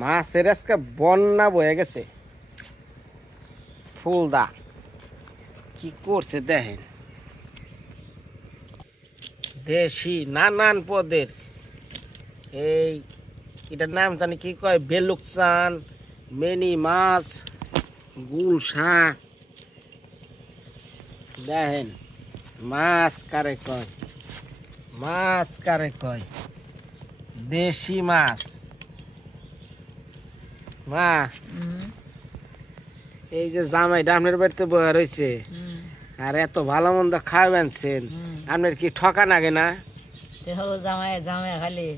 মাছের আজকে বন্যা বয়ে গেছে। ফুলদা, কি করছে দেখেন। দেশি নানান পদের, এই এটার নাম জানি কি কয়? বেলুকচান মেনি মাছ গুলশা দেখেন, মাছ কারে কয়? মাছ কারে কয়? দেশি মাছ। মা। এই যে জামাই ডামনের বাড়িতে বয়ে রয়েছে আর এত ভালো মন্দ খাওয়াবেনছেন আপনার কি ঠকা লাগে না? জামাই জামাই খালি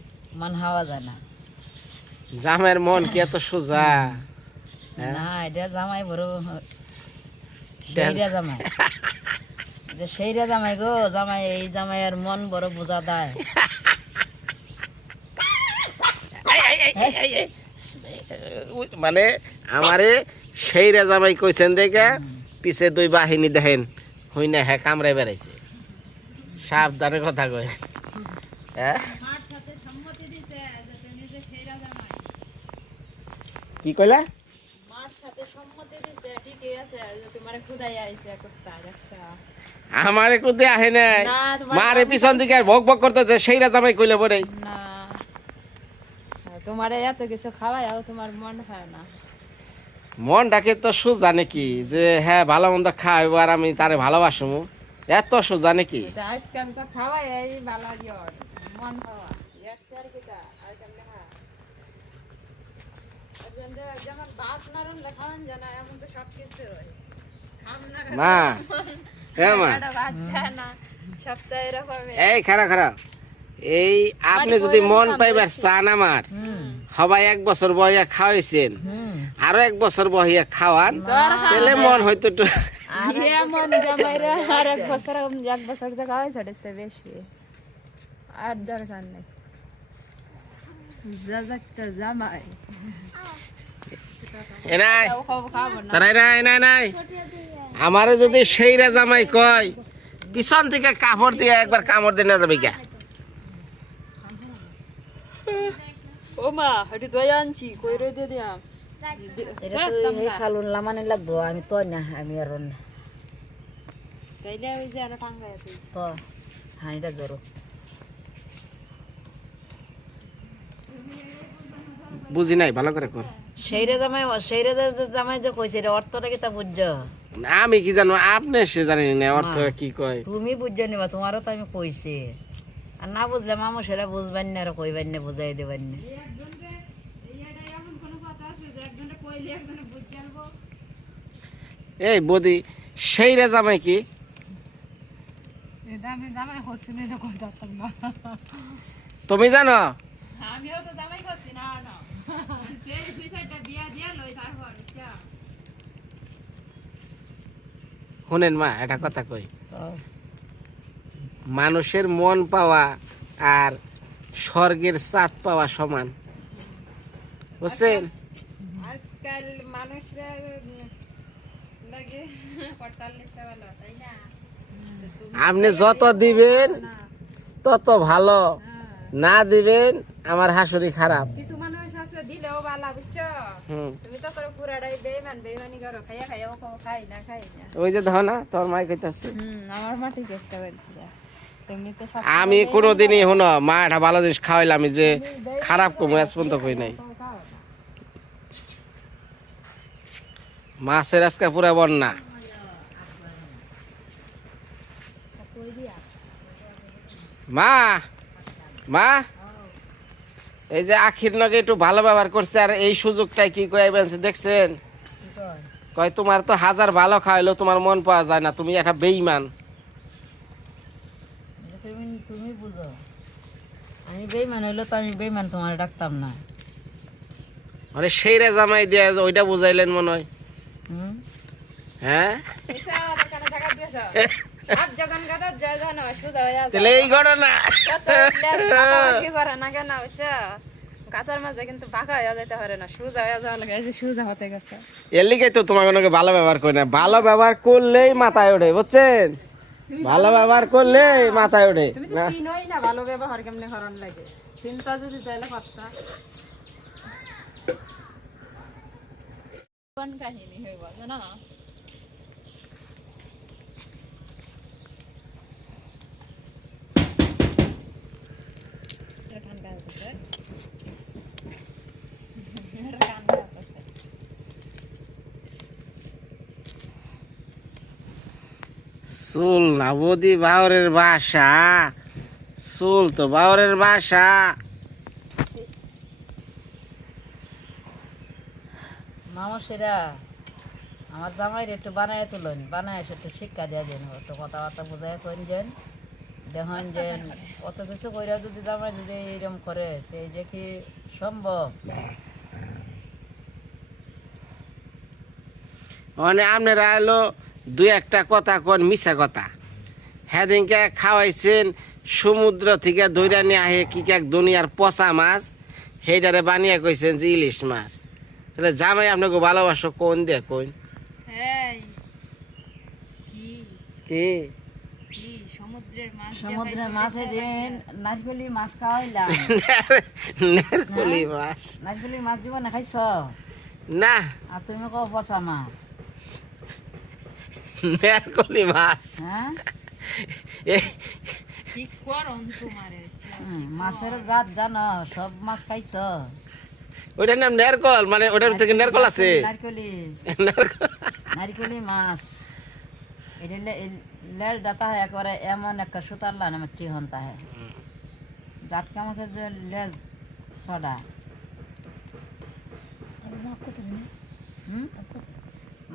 মন হাওয়া যায় না। জামাইয়ের মন কি এত সোজা? হ্যাঁ? না এটা জামাই বড় সেইরা জামাই। এটা সেইরা জামাই গো জামাই এই জামাইয়ের মন বড় বোঝা দেয়। মানে আমারে সেই জামাই কইছেন দেখে পিছে দুই বাহিনী দেখেন হই না হ্যাঁ কামড়াই বেড়াইছে। সাবধানে কথা কয়। হ্যাঁ? কি কইলা? আমারে কুদে আহে নাই। মারে পিছন দিকে আর ভক ভক করতে সেইরা জামাই কইলে পরে। না তোমার এত কিছু খাওয়াই তোমার মন হয় না। মনটাকে তো সোজা নাকি? যে হ্যাঁ ভালো মন্দ খাইব আর আমি তারে ভালোবাসবো। এত সোজা নাকি? আজকে তো খাওয়াই এই বালা মন খাওয়া। মা হ্যাঁ? মা এই খারা খারা এই আপনি যদি মন পাইবার চান আমার সবাই এক বছর বহিয়া খাওয়াইছেন। আরও এক বছর বহিয়া খাওয়ান তাহলে মন হয়তো একটু আর এক বছর এক বছর যে খাওয়াই বেশি। আর দরকার নেই। জাজাকটা জামাই। এ নাই। খাব খাব না। তারাই নাই নাই নাই। আমারে যদি সেইরা জামাই কয় পিছন থেকে কাপড় দিয়ে একবার কামড় দিয়ে না যাবে কে ও মা হাটি দই আনছি কই রই দিয়ে দিয়াম। এটা তো এই সালুন লামানে লাগবো আমি তো না আমি আর না তাইলে ওই যে আরও টাঙ্গাই আছে। তো হানিটা জোরো বুঝি নাই ভালো করে কর। সেইরে জামাই সেইরে যে- জামাই যে কইছে এটা অর্থটা কি তা বুঝছ? আমি কি জানো আপনি সে জানি না অর্থ কি কয়। তুমি বুঝছ নিবা তোমারও তো আমি কইছি। আর না বুঝলে মামু সেটা বুঝবেন না আর কইবেন না বুঝাই দেবেন না। এই বদি সেই রে জামাই কি? তুমি জানো? আমিও তো জামাই করছি না না। সেই বিষয়টা বিয়া দিয়া লই তারপর চা শুনেন মা এটা কথা কই। মানুষের মন পাওয়া আর স্বর্গের চাঁদ পাওয়া সমান। বুঝছেন? আজকাল মানুষরা লাগে ভালো তাই না? আপনি যত দিবেন তত ভালো। না দিবেন আমার হাসুরি খারাপ। কিছু মানুষ আছে দিলেও ভালো বুঝছ? তুমি তো করে পুরাটাই বেইমান বেইমানি করো খাইয়া খাইয়া ও খাই না খাই না। ওই যে ধর না তোর মাই কইতাছে। হুম আমার মা ঠিক একটা আমি কোনোদিনই শুন মা এটা ভালো জিনিস খাওয়াইলাম আমি যে খারাপ কমু আজ পর্যন্ত কই নাই। মাছের আজকে পুরা বন্যা। মা মা এই যে আখির নগে একটু ভালো ব্যবহার করছে আর এই সুযোগটাই কি কয়ে দেখছেন? কয়? তোমার তো হাজার ভালো খাওয়াইলো তোমার মন পাওয়া যায় না তুমি একটা বেইমান তুমি তুমি বুঝো আমি বেইমান হইল তো আমি বেইমান তোমার ডাকতাম না। মানে সেই রে জামাই দিয়ে ওইটা বুঝাইলেন মনে হয়। হ্যাঁ? তাহলে এই ঘটনা। মাঝে কিন্তু বাঁকা যেতে পারে না সোজা হয়ে যাওয়া লাগে এই যে সোজা হতে গেছে। এর লিগে তো তোমাকে ভালো ব্যবহার করে না ভালো ব্যবহার করলেই মাথায় ওঠে বুঝছেন? ভালো ব্যবহার করলে মাথায় ওঠে চিনোই না ভালো ব্যবহার কেমনে হরণ লাগে চিন্তা যদি তাহলে পারতা কোন কাহিনী হইব জানা ঠান্ডা হচ্ছে চুল না বৌদি বাউরের বাসা। চুল তো বাউরের বাসা। মানুষেরা আমার জামাইরে একটু বানায় তুলেন বানায় এসে একটু শিক্ষা দিয়ে দেন একটু কথাবার্তা বোঝায় করেন যেন দেখেন যে কত কিছু কইরা যদি জামাই যদি এরকম করে তো যে কি সম্ভব? মানে আপনারা এলো দুই একটা কথা কন মিশা কথা। সেদিনকে খাওয়াইছেন সমুদ্র থেকে ধৈরা নিয়ে আহে কি এক দুনিয়ার পচা মাছ সেইটারে বানিয়ে কইছেন যে ইলিশ মাছ। তাহলে জামাই আপনাকে ভালোবাসো কোন দিয়ে কোন কি? কি? কি সমুদ্রের মাছ সমুদ্রের মাছে দিন নারকলি মাছ খাওয়াইলাম। নেরকলি মাছ। নারকলি মাছ জীবনে খাইছ? না। আর তুমি কো পচা মাছ। নেরকলি মাছ। হ্যাঁ? মাছের জাত জানো সব মাছ খাইছ? ওইটার নাম নেরকল মানে ওটার থেকে নেরকল আছে? নারকলি। মাছ। এটা লেজ ডাতা হয় একেবারে এমন একটা সুতার লান আমার চিহন তাহে। জাটকা মাছের যে লেজ সডা।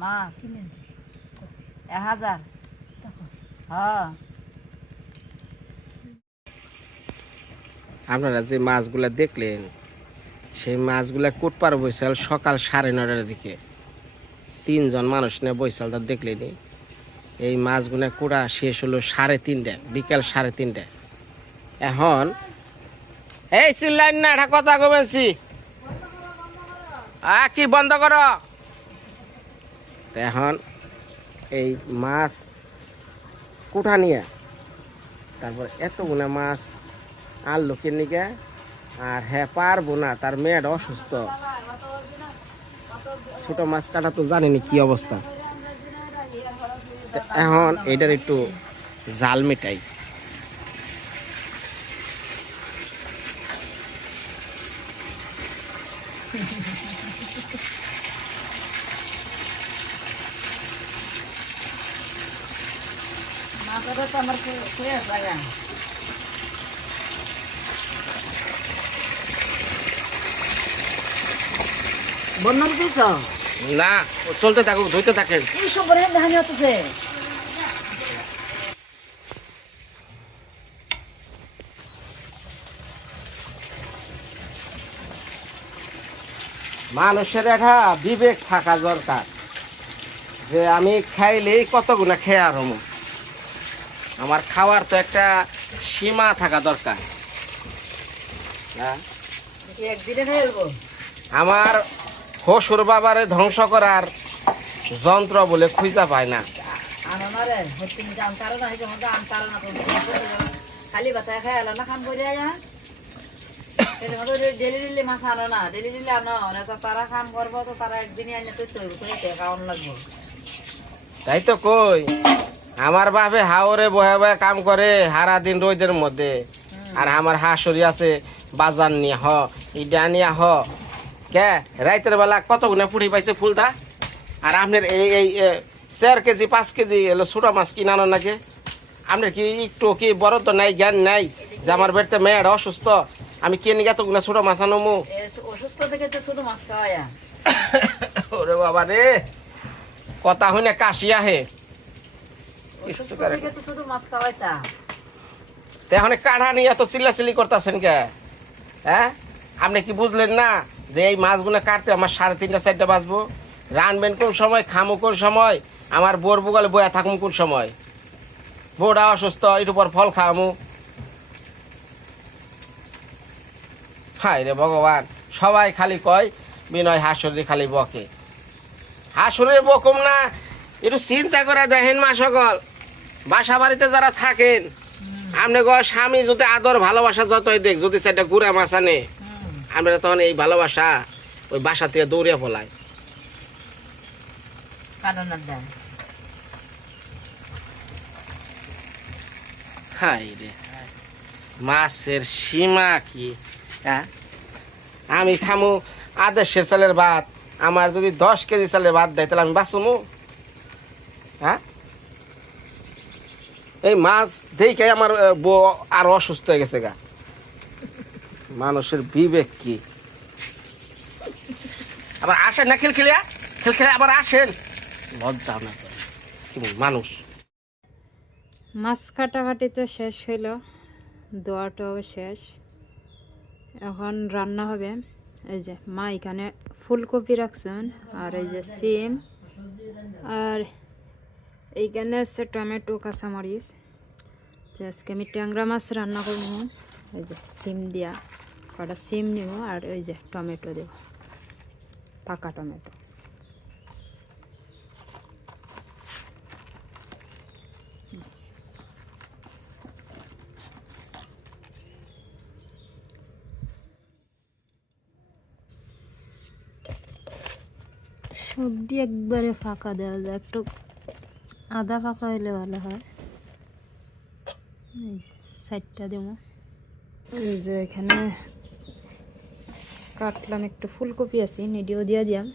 মা। হাজার। হ্যাঁ। আপনারা যে মাছগুলা দেখলেন, সেই মাছগুলা কোটপার বৈশাল সকাল সাড়ে নটার দিকে। তিনজন মানুষ নিয়ে বৈশালটা দেখলেনি। এই মাছগুলা কোড়া শেষ হলো সাড়ে তিনটে, বিকাল সাড়ে তিনটে। এখন, এই সিল্লাইন না, এটা কথা কমেছি আ, কি বন্ধ করো? এখন এই মাছ কোঠা নিয়ে। তারপর এতগুলা মাছ আর লোকের নিকে আর হ্যাঁ পারব না, তার মেয়ের অসুস্থ। ছোট মাছ কাটা তো জানিনি কি অবস্থা। এখন এটার একটু জাল মেটাই। তো আমার না চলতে থাকুক ধুইতে থাকেন এই সব বলে দেখানি হতেছে। মানুষের একটা বিবেক থাকা দরকার। যে আমি খাইলেই কত গুণা খেয়ে আর হমু। আমার খাওয়ার তো একটা সীমা থাকা দরকার। হ্যাঁ আমার হসুর বাবারে ধ্বংস করার যন্ত্র বলে খুঁজা পায় না। তাই তো কই। আমার বাপে হাওরে বহে বহে কাম করে সারা দিন রোদের মধ্যে। আর আমার হাঁসুরি আছে বাজার নিয়ে হ ইডা নিয়ে হ। কে? রাইতের বেলা কত গুণে পুড়ি পাইছে ফুলটা? আর আপনার এই এই চার কেজি পাঁচ কেজি এলো ছোটো মাছ কিনানো নাকি? আপনার কি একটু কি বড় তো নাই জ্ঞান নাই যে আমার বাড়িতে মেয়ের অসুস্থ? আমি কে নিয়ে গুণা ছোটো মাছ আনমু? অসুস্থ থেকে তো ছোট মাছ ওরে বাবা রে কথা হইনে কাশি আহে। এখন কাঠা নিয়ে এত চিল্লাচিল্লি করতেছেন কে? হ্যাঁ? আপনি কি বুঝলেন না যে এই মাছগুলো কাটতে আমার সাড়ে তিনটা চারটা বাজবো? রানবেন কোন সময় খামু কোন সময়? আমার বোর বুগালে বয়া থাকুম কোন সময়? বউটা অসুস্থ একটু পর ফল খাওয়ামু। হায় রে ভগবান সবাই খালি কয় বিনয় হাসরি খালি বকে। হাসরে বকুম না একটু চিন্তা করে দেখেন মা সকল। বাসা বাড়িতে যারা থাকেন আপনি গো স্বামী যদি আদর ভালোবাসা যতই দেখ যদি সেটা ঘুরে মাছ আনে আমরা তখন এই ভালোবাসা ওই বাসা থেকে দৌড়িয়ে হাই রে মাছের সীমা কি হ্যাঁ? আমি খামু আদেশের চালের ভাত আমার যদি দশ কেজি চালের ভাত দেয় তাহলে আমি বাঁচমু? হ্যাঁ? এই মাছ দেখে আমার বউ আরও অসুস্থ হয়ে গেছে গা। মানুষের বিবেক কি? আবার আসেন না খেল খেলিয়া খেল খেলে আবার আসেন। লজ্জা না। মানুষ। মাছ কাটাকাটি তো শেষ হইল, দোয়াটাও শেষ। এখন রান্না হবে। এই যে মা এখানে ফুলকপি রাখছেন, আর এই যে সিম, আর এইখানে আছে টমেটো, কাঁচামরিচ। আজকে আমি ট্যাংরা মাছ রান্না করব। এই যে সিম দিয়া, কটা সিম নিব আর ওই যে টমেটো দেব। পাকা টমেটো। সবজি একবারে ফাঁকা দেওয়া যায়। একটু আদা ফাঁকা হলে ভালো হয়। সাইডটা দেবো এই যে এখানে কাটলাম একটু ফুলকপি আছে নিডিও দিয়ে দিলাম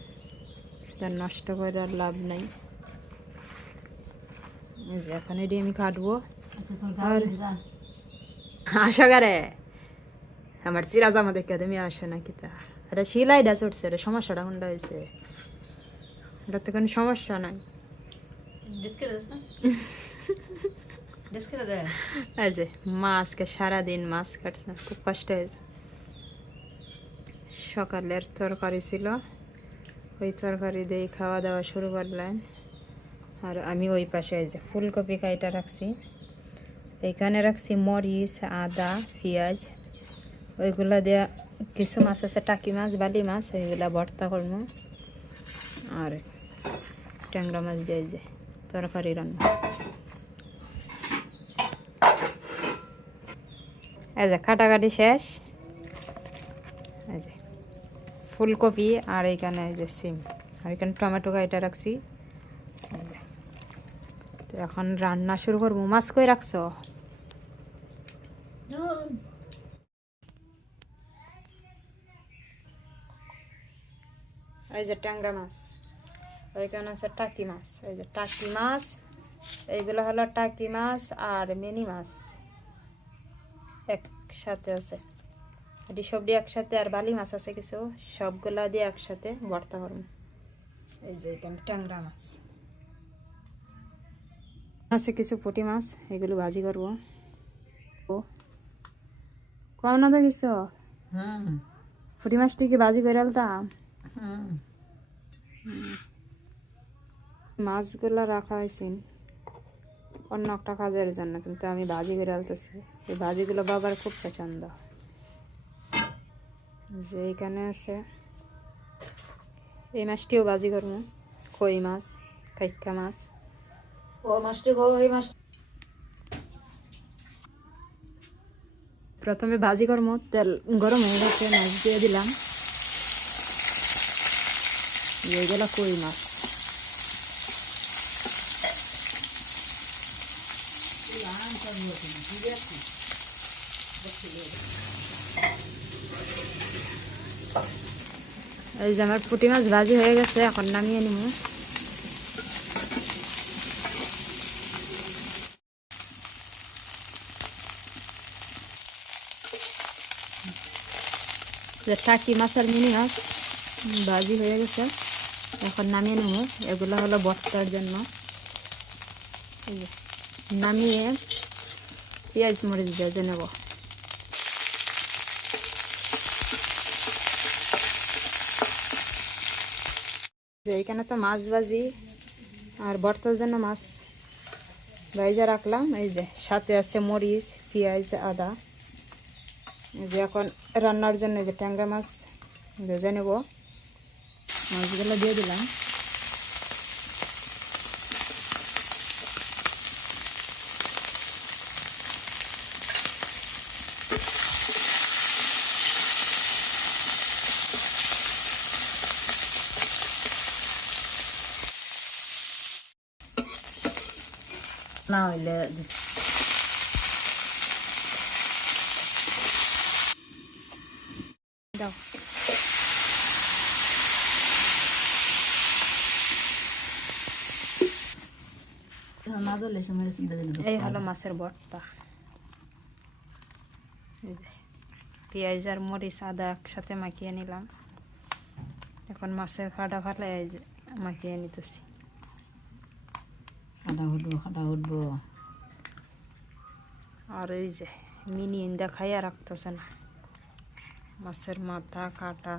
তার নষ্ট করে আর লাভ নাই। এই যে এখন এটি আমি কাটবো। আর আশা করে আমার চিরা জামা দেখে তুমি আসে নাকি তা। এটা সিলাইটা চড়ছে রে সমস্যাটা কোনটা হয়েছে ওটার তো কোনো সমস্যা নাই। যে মা আজকে সারাদিন মাছ কাটছে খুব কষ্ট হয়েছে। সকালের তরকারি ছিল ওই তরকারি দিয়ে খাওয়া দাওয়া শুরু করলেন। আর আমি ওই পাশে যে ফুলকপি কাইটা রাখছি। এইখানে রাখছি মরিচ আদা পেঁয়াজ। ওইগুলা দেওয়া কিছু মাছ আছে টাকি মাছ বালি মাছ ওইগুলা ভর্তা করব। আর ট্যাংরা মাছ দিয়ে এই যে তরকারি রান্না। এই যে কাটাকাটি শেষ। এই যে ফুলকপি আর এইখানে এই যে সিম। আর এখানে টমেটো কাইটা রাখছি। এখন রান্না শুরু করব। মাছ কই রাখছো? এই যে ট্যাংরা মাছ। ওইখানে আছে টাকি মাছ। এই যে টাকি মাছ এইগুলো হলো টাকি মাছ আর মিনি মাছ। একসাথে আছে। এটি সবটি একসাথে আর বালি মাছ আছে কিছু সবগুলা দিয়ে একসাথে ভর্তা করুন এই যে এখানে ট্যাংরা মাছ। আছে কিছু পুঁটি মাছ এগুলো ভাজি করব। ও কম না তো কিছু? হুম। পুঁটি মাছটি কি ভাজি করে আলতাম। হুম। মাছগুলো রাখা হয়েছে। অন্য একটা কাজের জন্য কিন্তু আমি ভাজি করে আলতেছি এই ভাজিগুলো বাবার খুব পছন্দ। যে এইখানে আছে এই মাছটিও ভাজি করব। কই মাছ? কাইকা মাছ। ও মাছটি মাছ প্রথমে ভাজি করব তেল গরম হয়ে গেছে মাছ দিয়ে দিলাম। এইগুলো কই মাছ? এই যে আমার পুঁটি মাছ ভাজি হয়ে গেছে এখন নামিয়ে নিব। টাকি মাছ আর মিনি মাছ ভাজি হয়ে গেছে এখন নামিয়ে নেব। এগুলো হলো বর্তার জন্য। এই যে, নামিয়ে পেঁয়াজ মরিচ ভেজে নেব। যে এখানে তো মাছ ভাজি আর বর্তার জন্য মাছ ভাইজা রাখলাম। এই যে সাথে আছে মরিচ, পেঁয়াজ, আদা। যে এখন রান্নার জন্য যে ট্যাংরা মাছ ভেজে নেব। মাছগুলো দিয়ে দিলাম। চিন্তা দিন এই হলো মাছের ভর্তা পেঁয়াজ আর মরিচ আদা একসাথে মাখিয়ে নিলাম এখন মাছের খাটা ফালে মাখিয়ে নিতেছি খাটা উঠবো খাটা উঠবো। আর এই যে, মিনি ইন্দা খাইয়া রাখতেছে না। মাছের মাথা, কাটা।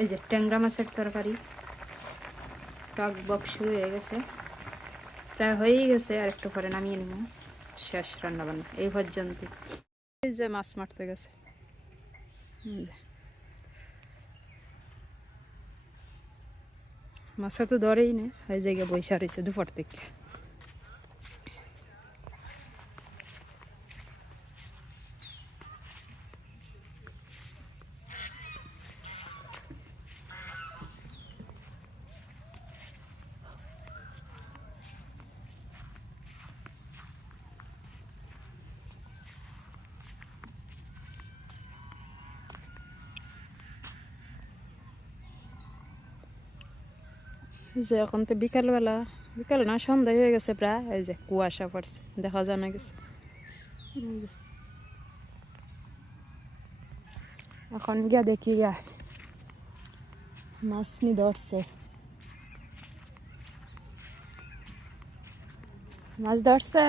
এই যে, ট্যাংরা মাছের তরকারি। টক বক শুরু হয়ে গেছে। প্রায় হয়েই গেছে, আর একটু পরে নামিয়ে নিব। শেষ রান্না বান্না এই পর্যন্ত এই যে মাছ মারতে গেছে। মাছে তো ধরেই না ওই জায়গায় বৈশা রয়েছে দুপুর থেকে। যে এখন তো বিকালবেলা, বিকাল না সন্ধ্যা হয়ে গেছে প্রায়, এই যে কুয়াশা পড়ছে, দেখা যায় না কিছু। এখন গিয়া দেখি গা মাছ নি ধরছে। মাছ ধরছে?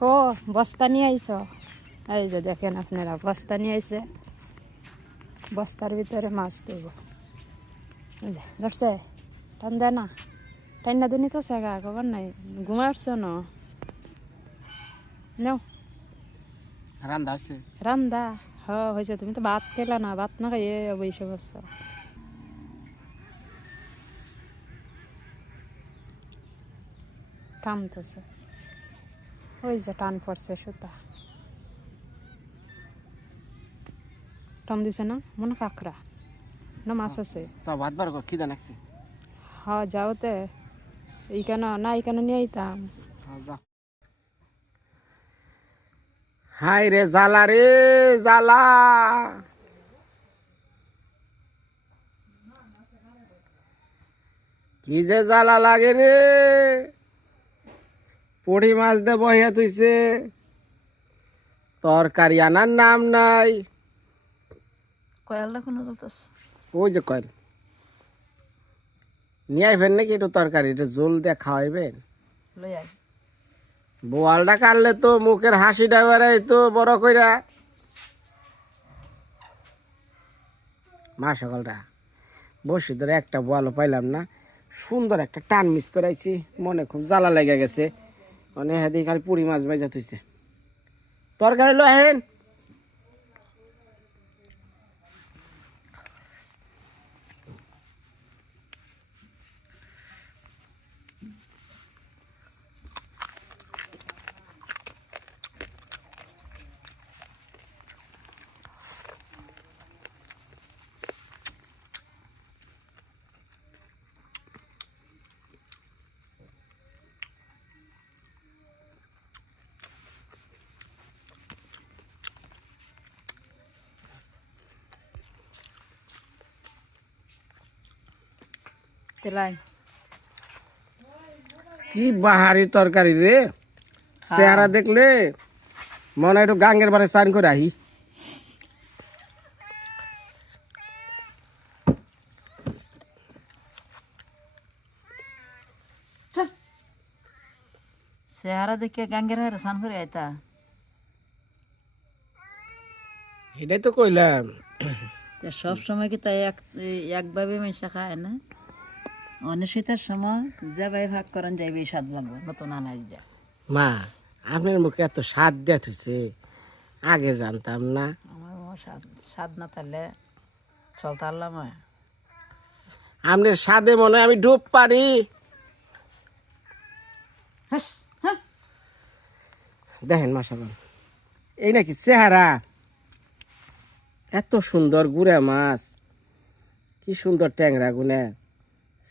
কো, বস্তা নিয়ে আইছ? এই যে দেখেন আপনারা, বস্তা নিয়ে আইছে। বস্তার ভিতরে মাছ দেবো ধরছে। টান দেয় না। টান না দিনই তো সেগা খবর নাই। ঘুমাচ্ছ ন। রান্দা হচ্ছে রান্দা। হ হয়েছে তুমি তো ভাত খেলা না ভাত না খাইয়ে বসে বসছ। টানতেছে ওই যে টান পড়ছে সুতা। টান দিছে না? মনে কাঁকড়া। না মাছ আছে। চ ভাত বার কর খিদা হ্যাঁ যাও তে। এইখানে না এইখানে নিয়ে আইতাম। হাই রে জ্বালা রে জ্বালা। কি যে জ্বালা লাগে রে। পুড়ি মাছ দে বহিয়া তুইছে। তরকারি আনার নাম নাই। কয়ালটা কোনো ওই যে কয়েল নিয়ে আইবেন নাকি একটু তরকারি? একটু জোল দিয়ে খাওয়াইবেন। বোয়ালটা কাটলে তো মুখের হাসি ডাইভারে তো বড় কইরা। মা সকালটা বসে ধরে একটা বোয়ালও পাইলাম না সুন্দর একটা টান মিস করাইছি মনে খুব জ্বালা লেগে গেছে। মানে হেদি খালি পুরি মাছ বাইজা তুইছে তরকারি লো হেন তেলাই কি বাহারি তরকারি রে। চেহারা দেখলে মনে হয় একটু গাঙ্গের বারে চান করে আহি। চেহারা দেখে গাঙ্গের হারে স্নান করে আইতা। এটাই তো কইলাম। সব সময় কি তাই এক একভাবে মেশা খায় না? অনেক শীতের সময় যাবাই ভাগ করেন যাইবে স্বাদ লাগবে নতুন আনাজ যা মা আপনার মুখে এত স্বাদ দেয়া থইছে আগে জানতাম না। আমার বাবা স্বাদ স্বাদ না তাহলে চলতে পারলাম আপনার স্বাদে মনে হয় আমি ডুব পারি। দেখেন মাসাবান এই নাকি চেহারা। এত সুন্দর গুড়া মাছ কি সুন্দর ট্যাংরা গুনে।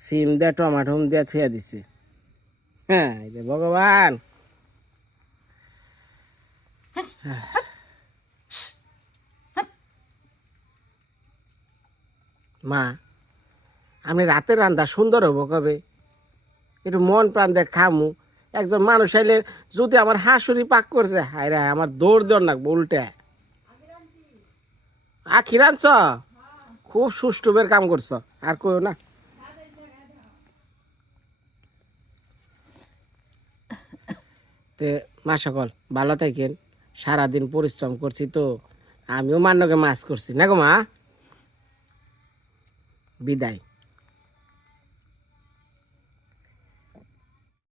সিম দিয়ে টমাটো দিয়ে থুয়া দিছে। হ্যাঁ ভগবান। মা, আমি রাতের রান্না সুন্দর হব কবে? একটু মন প্রাণ দিয়ে খামু। একজন মানুষ আইলে যদি আমার হাসুরি পাক করছে, হায় রে, আমার দৌড় দৌড় নাকবো উল্টে। আখি রাঁধছ খুব সুষ্ঠুবের কাম করছ, আর কইও না। তে, মা সকল, ভালো থাকেন। সারাদিন পরিশ্রম করছি তো। আমিও মান্যকে মাছ করছি। না গো মা? বিদায়।